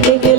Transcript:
থেকে